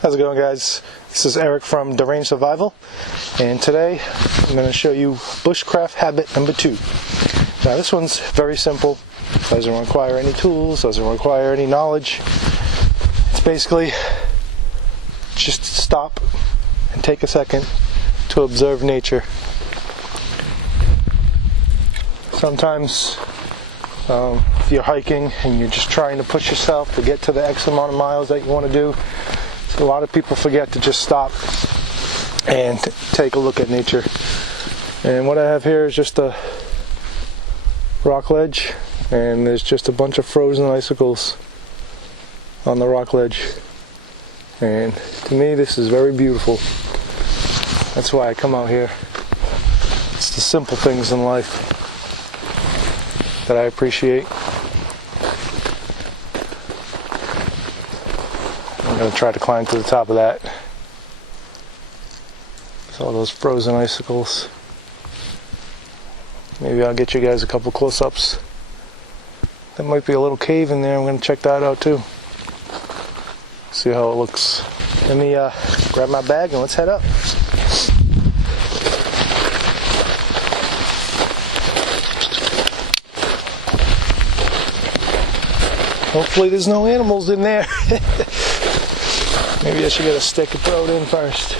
How's it going, guys? This is Eric from Deranged Survival, and today I'm going to show you bushcraft habit number 2. Now this one's very simple, doesn't require any tools, doesn't require any knowledge. It's basically just stop and take a second to observe nature. Sometimes if you're hiking and you're just trying to push yourself to get to the X amount of miles that you want to do, a lot of people forget to just stop and take a look at nature. And what I have here is just a rock ledge, and there's just a bunch of frozen icicles on the rock ledge. And to me, this is very beautiful. That's why I come out here. It's the simple things in life that I appreciate. I'm going to try to climb to the top of that. There's all those frozen icicles. Maybe I'll get you guys a couple close-ups. There might be a little cave in there. I'm going to check that out too. See how it looks. Let me grab my bag and let's head up. Hopefully there's no animals in there. Maybe I should get a stick and throw it in first.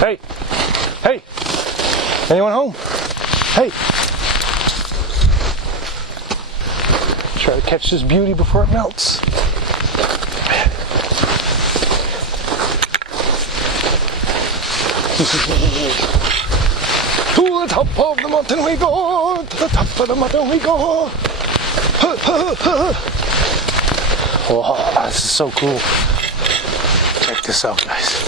Hey! Hey! Anyone home? Hey! Try to catch this beauty before it melts. To the top of the mountain we go, to the top of the mountain we go. Oh, this is so cool. Check this out, guys.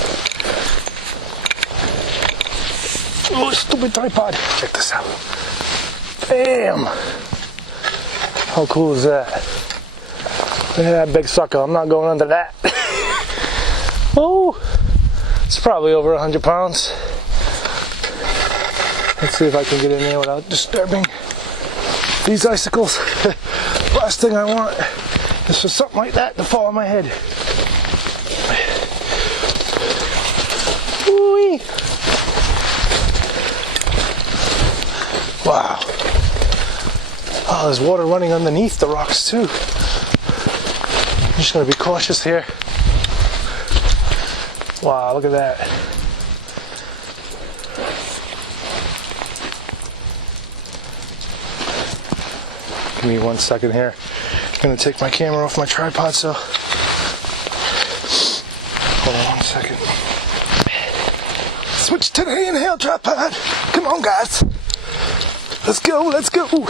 Oh, stupid tripod. Check this out. Bam! How cool is that? Look at that big sucker. I'm not going under that. Oh, it's probably over 100 pounds. Let's see if I can get in there without disturbing these icicles. Last thing I want is for something like that to fall on my head. Woo-wee. Wow. Oh, there's water running underneath the rocks too. I'm just going to be cautious here. Wow, look at that. Give me 1 second here. I'm going to take my camera off my tripod, so hold on 1 second. Switch to the handheld tripod. Come on, guys. Let's go, let's go. Wow.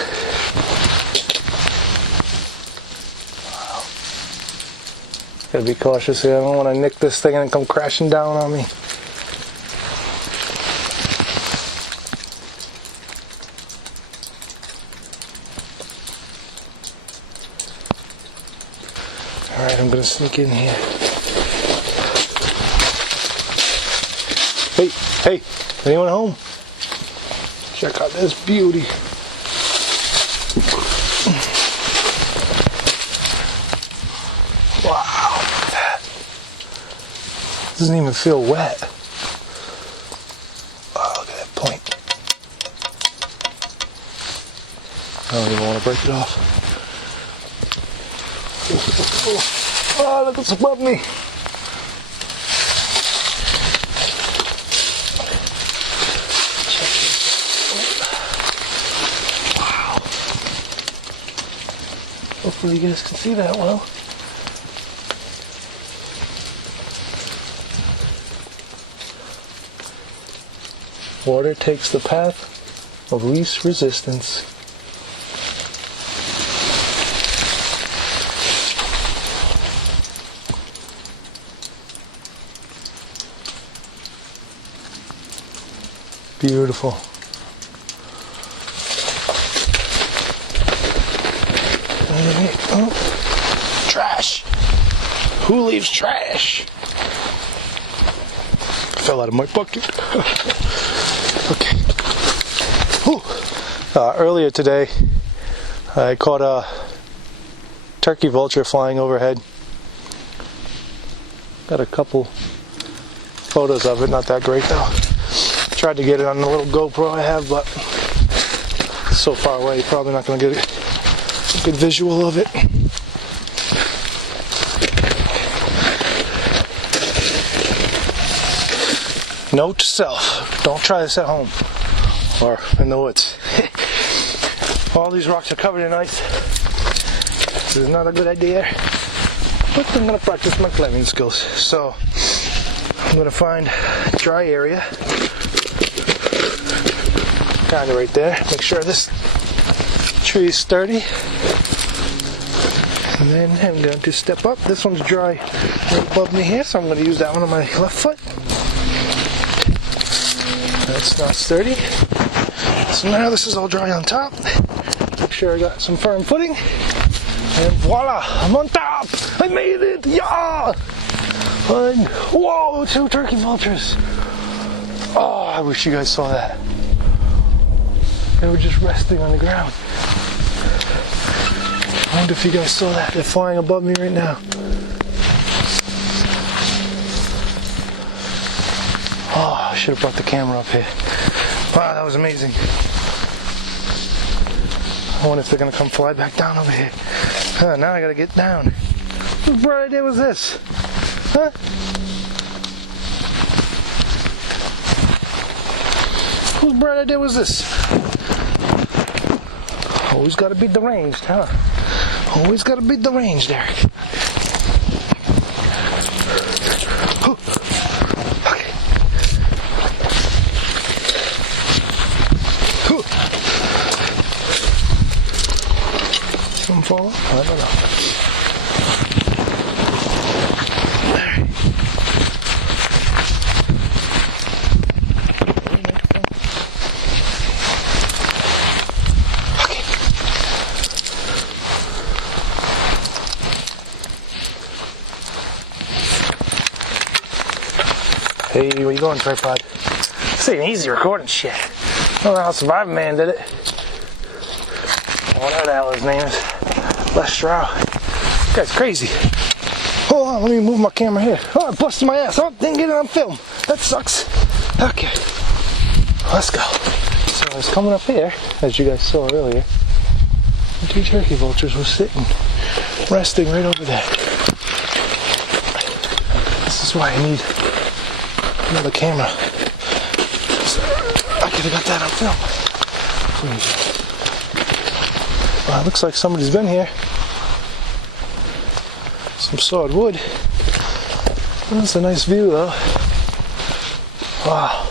Gotta be cautious here. I don't want to nick this thing and come crashing down on me. Alright, I'm gonna sneak in here. Hey, hey, anyone home? Check out this beauty. Wow, look at that. Doesn't even feel wet. Wow, look at that point. I don't even want to break it off. Oh, look what's above me. Wow. Hopefully you guys can see that well. Water takes the path of least resistance. Beautiful. Oh, trash. Who leaves trash? Fell out of my bucket. Okay. Whew. Earlier today, I caught a turkey vulture flying overhead. Got a couple photos of it, not that great though. Tried to get it on the little GoPro I have, but it's so far away, you're probably not going to get a good visual of it. Note to self, don't try this at home or in the woods. All these rocks are covered in ice. This is not a good idea, but I'm going to practice my climbing skills. So I'm going to find a dry area, kind of right there. Make sure this tree is sturdy. And then I'm going to step up. This one's dry right above me here, so I'm going to use that one on my left foot. That's not sturdy. So now this is all dry on top. Make sure I got some firm footing. And voila, I'm on top! I made it! Yeah! And whoa, 2 turkey vultures! Oh, I wish you guys saw that. They were just resting on the ground. I wonder if you guys saw that. They're flying above me right now. Oh, I should have brought the camera up here. Wow, that was amazing. I wonder if they're going to come fly back down over here. Now I got to get down. Whose bright idea was this? Huh? Whose bright idea was this? Always got to be deranged, huh? Always got to be deranged, Eric. Okay. Some fall? I don't know. Hey, where you going, tripod? This ain't easy recording shit. I don't know how Survivor Man did it. Whatever the hell his name is. Les Stroud. This guy's crazy. Hold on, let me move my camera here. Oh, I busted my ass. Oh, didn't get it on film. That sucks. Okay. Let's go. So I was coming up here, as you guys saw earlier. And 2 turkey vultures were sitting, resting right over there. This is why I need another camera. So I could have got that on film. Well, it looks like somebody's been here. Some sawed wood. That's a nice view though. Wow.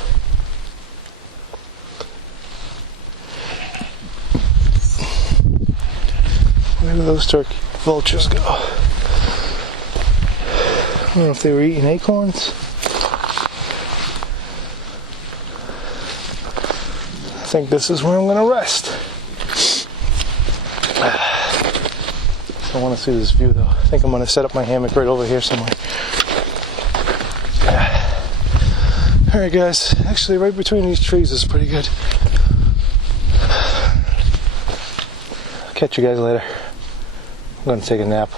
Where did those turkey vultures go? I don't know if they were eating acorns. I think this is where I'm going to rest. I want to see this view though. I think I'm going to set up my hammock right over here somewhere. Alright guys, actually right between these trees is pretty good. I'll catch you guys later. I'm going to take a nap.